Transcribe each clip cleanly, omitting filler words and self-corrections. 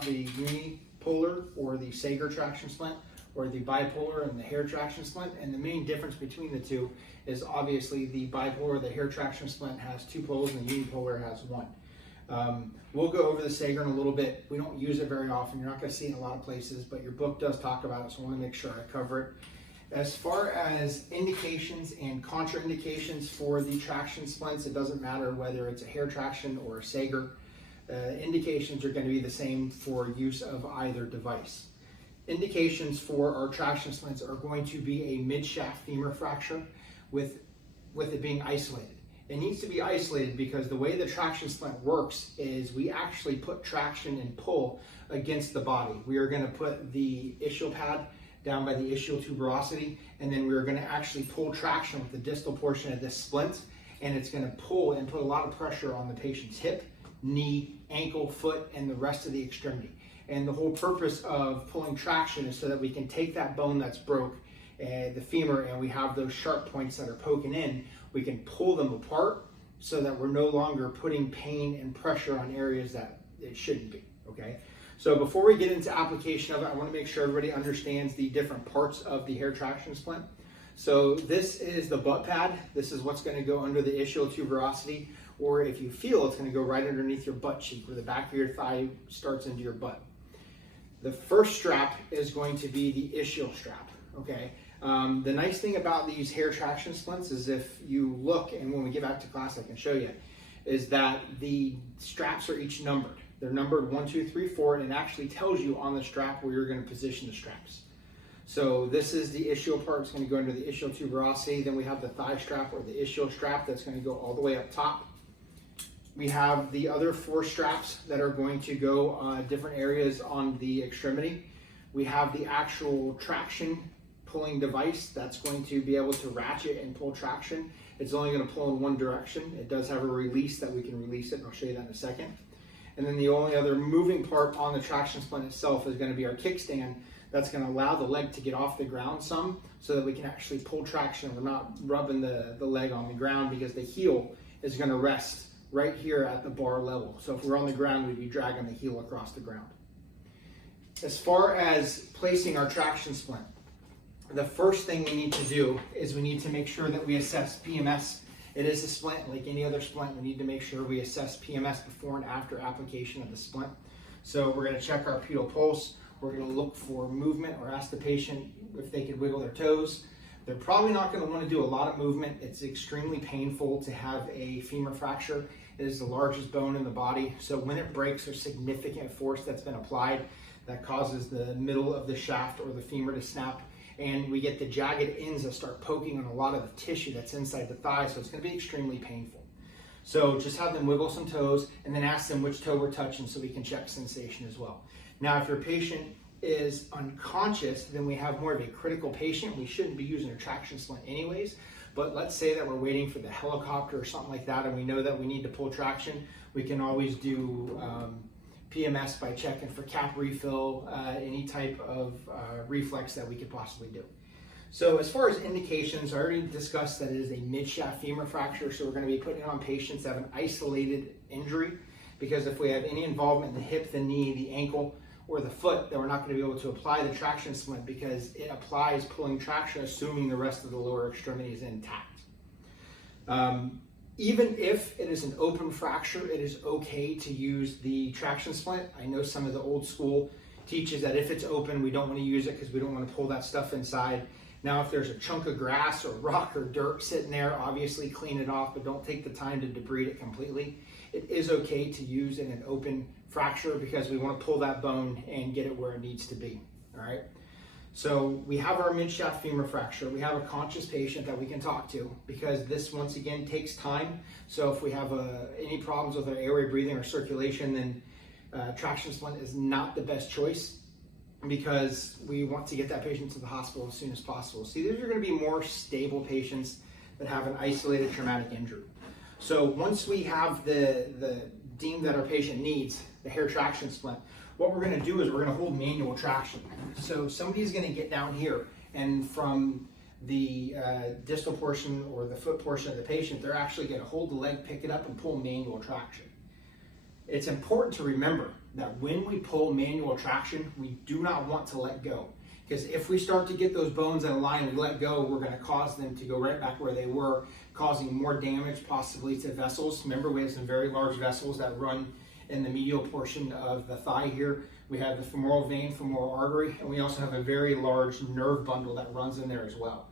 have the unipolar or the Sager traction splint, or the bipolar and the hair traction splint. And the main difference between the two is obviously the bipolar, the hair traction splint, has 2 poles and the unipolar has 1. We'll go over the Sager in a little bit. We don't use it very often. You're not going to see it in a lot of places, but your book does talk about it, so I want to make sure I cover it. As far as indications and contraindications for the traction splints, it doesn't matter whether it's a hair traction or a Sager. Indications are going to be the same for use of either device. Indications for our traction splints are going to be a mid-shaft femur fracture with it being isolated. It needs to be isolated because the way the traction splint works is we actually put traction and pull against the body. We are going to put the ischial pad down by the ischial tuberosity, and then we're going to actually pull traction with the distal portion of this splint, and it's going to pull and put a lot of pressure on the patient's hip, knee, ankle, foot, and the rest of the extremity. And the whole purpose of pulling traction is so that we can take that bone that's broke, the femur, and we have those sharp points that are poking in, we can pull them apart so that we're no longer putting pain and pressure on areas that it shouldn't be, okay? So before we get into application of it, I want to make sure everybody understands the different parts of the hair traction splint. So this is the butt pad. This is what's going to go under the ischial tuberosity, or if you feel, it's going to go right underneath your butt cheek, where the back of your thigh starts into your butt. The first strap is going to be the ischial strap, okay? The nice thing about these hair traction splints is if you look, and when we get back to class I can show you, is that the straps are each numbered. They're numbered 1, 2, 3, 4, and it actually tells you on the strap where you're going to position the straps. So this is the ischial part. It's going to go under the ischial tuberosity. Then we have the thigh strap or the ischial strap that's going to go all the way up top. We have the other 4 straps that are going to go different areas on the extremity. We have the actual traction pulling device that's going to be able to ratchet and pull traction. It's only going to pull in one direction. It does have a release that we can release it, and I'll show you that in a second. And then the only other moving part on the traction splint itself is going to be our kickstand. That's going to allow the leg to get off the ground some so that we can actually pull traction. We're not rubbing the leg on the ground because the heel is going to rest right here at the bar level. So if we're on the ground, we'd be dragging the heel across the ground. As far as placing our traction splint, the first thing we need to do is we need to make sure that we assess PMS. It is a splint, like any other splint. We need to make sure we assess PMS before and after application of the splint. So we're going to check our pedal pulse. We're going to look for movement or ask the patient if they could wiggle their toes. They're probably not going to want to do a lot of movement. It's extremely painful to have a femur fracture. It is the largest bone in the body. So when it breaks, there's significant force that's been applied that causes the middle of the shaft or the femur to snap. And we get the jagged ends that start poking on a lot of the tissue that's inside the thigh, so it's going to be extremely painful. So just have them wiggle some toes and then ask them which toe we're touching so we can check sensation as well. Now, if your patient is unconscious, then we have more of a critical patient. We shouldn't be using a traction splint anyways, but let's say that we're waiting for the helicopter or something like that and we know that we need to pull traction. We can always do PMS by checking for cap refill, any type of reflex that we could possibly do. So as far as indications, I already discussed that it is a mid-shaft femur fracture, so we're going to be putting it on patients that have an isolated injury, because if we have any involvement in the hip, the knee, the ankle, or the foot, then we're not going to be able to apply the traction splint because it applies pulling traction assuming the rest of the lower extremity is intact. Even if it is an open fracture, it is okay to use the traction splint. I know some of the old school teaches that if it's open, we don't want to use it because we don't want to pull that stuff inside. Now, if there's a chunk of grass or rock or dirt sitting there, obviously clean it off, but don't take the time to debride it completely. It is okay to use in an open fracture because we want to pull that bone and get it where it needs to be, all right? So we have our mid-shaft femur fracture. We have a conscious patient that we can talk to because this, once again, takes time. So if we have any problems with our airway breathing or circulation, then traction splint is not the best choice because we want to get that patient to the hospital as soon as possible. See, these are going to be more stable patients that have an isolated traumatic injury. So once we have the deemed that our patient needs the hair traction splint, what we're going to do is we're going to hold manual traction. So somebody's going to get down here, and from the distal portion or the foot portion of the patient, they're actually going to hold the leg, pick it up, and pull manual traction. It's important to remember that when we pull manual traction, we do not want to let go. Because if we start to get those bones in line, we let go, we're going to cause them to go right back where they were, causing more damage possibly to vessels. Remember, we have some very large vessels that run in the medial portion of the thigh here. We have the femoral vein, femoral artery, and we also have a very large nerve bundle that runs in there as well.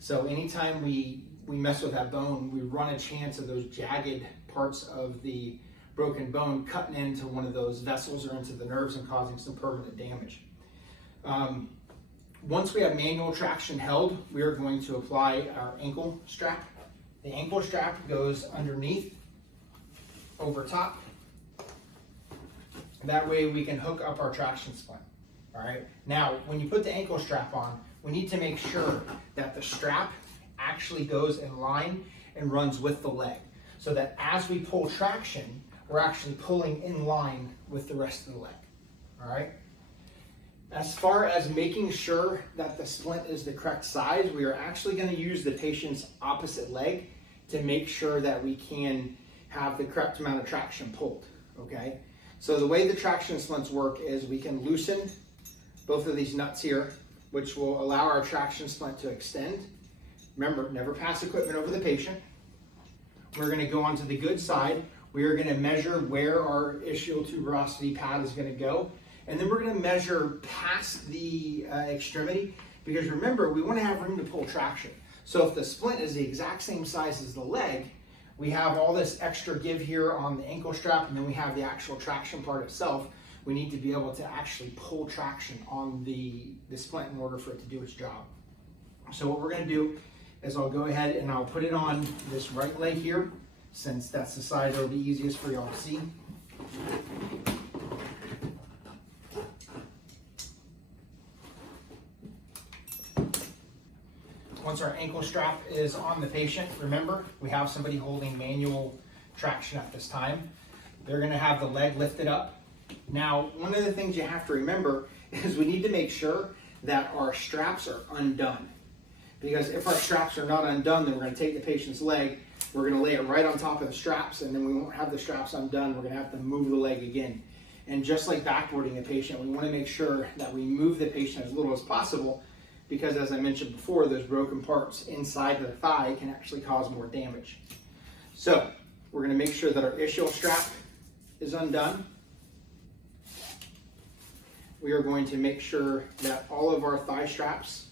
So anytime we mess with that bone, we run a chance of those jagged parts of the broken bone cutting into one of those vessels or into the nerves and causing some permanent damage. Once we have manual traction held, we are going to apply our ankle strap. The ankle strap goes underneath, over top. That way we can hook up our traction splint. All right. Now, when you put the ankle strap on, we need to make sure that the strap actually goes in line and runs with the leg, so that as we pull traction, we're actually pulling in line with the rest of the leg. All right. As far as making sure that the splint is the correct size, we are actually going to use the patient's opposite leg to make sure that we can have the correct amount of traction pulled, okay? So the way the traction splints work is we can loosen both of these nuts here, which will allow our traction splint to extend. Remember, never pass equipment over the patient. We're going to go onto the good side. We are going to measure where our ischial tuberosity pad is going to go. And then we're going to measure past the extremity, because remember, we want to have room to pull traction. So if the splint is the exact same size as the leg, we have all this extra give here on the ankle strap, and then we have the actual traction part itself. We need to be able to actually pull traction on the splint in order for it to do its job. So what we're going to do is I'll go ahead and I'll put it on this right leg here, since that's the side that will be easiest for y'all to see. Once our ankle strap is on the patient, remember, we have somebody holding manual traction at this time. They're going to have the leg lifted up. Now, one of the things you have to remember is we need to make sure that our straps are undone. Because if our straps are not undone, then we're going to take the patient's leg, we're going to lay it right on top of the straps, and then we won't have the straps undone. We're going to have to move the leg again. And just like backboarding a patient, we want to make sure that we move the patient as little as possible, because as I mentioned before, those broken parts inside the thigh can actually cause more damage. So we're going to make sure that our ischial strap is undone. We are going to make sure that all of our thigh straps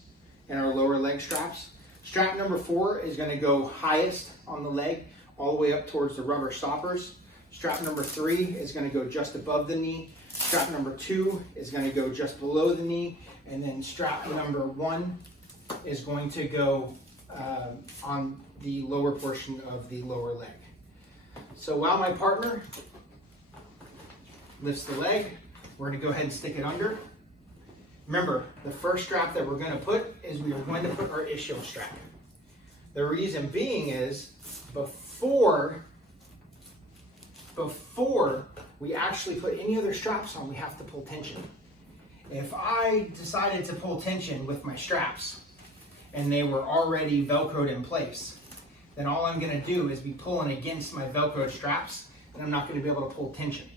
and our lower leg straps. Strap number 4 is going to go highest on the leg, all the way up towards the rubber stoppers. Strap number 3 is going to go just above the knee. Strap number 2 is going to go just below the knee. And then strap number 1 is going to go on the lower portion of the lower leg. So while my partner lifts the leg, we're going to go ahead and stick it under. Remember, the first strap that we're going to put is we are going to put our ischial strap. The reason being is before we actually put any other straps on, we have to pull tension. If I decided to pull tension with my straps and they were already Velcroed in place, then all I'm going to do is be pulling against my Velcroed straps, and I'm not going to be able to pull tension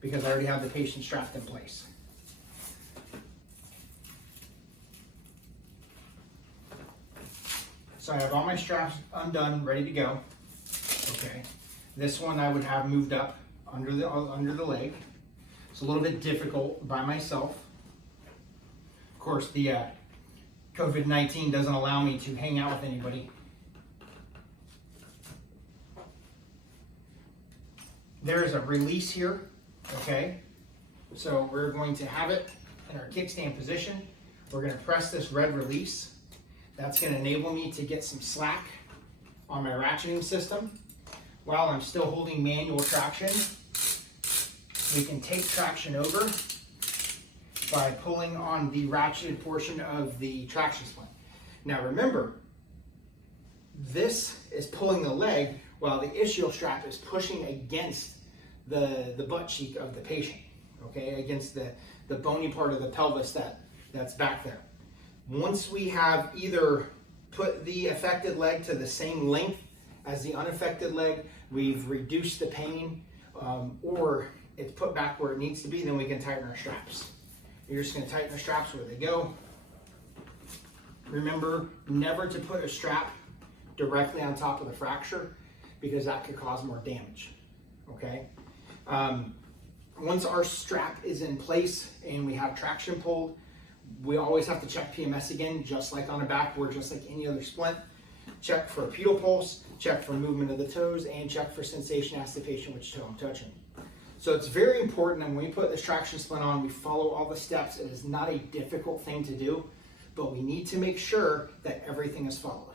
because I already have the patient strapped in place. So I have all my straps undone, ready to go. Okay. This one I would have moved up under the leg. It's a little bit difficult by myself. Of course, the COVID-19 doesn't allow me to hang out with anybody. There is a release here, okay? So we're going to have it in our kickstand position. We're going to press this red release. That's going to enable me to get some slack on my ratcheting system. While I'm still holding manual traction, we can take traction over by pulling on the ratcheted portion of the traction splint. Now remember, this is pulling the leg while the ischial strap is pushing against the butt cheek of the patient, okay, against the bony part of the pelvis that's back there. Once we have either put the affected leg to the same length as the unaffected leg, we've reduced the pain, or it's put back where it needs to be, then we can tighten our straps. You're just going to tighten the straps where they go. Remember never to put a strap directly on top of the fracture because that could cause more damage, okay? Once our strap is in place and we have traction pulled, we always have to check PMS again, just like on a backboard, just like any other splint. Check for a pedal pulse, check for movement of the toes, and check for sensation as to patient which toe I'm touching. So it's very important that when we put this traction splint on, we follow all the steps. It is not a difficult thing to do, but we need to make sure that everything is followed.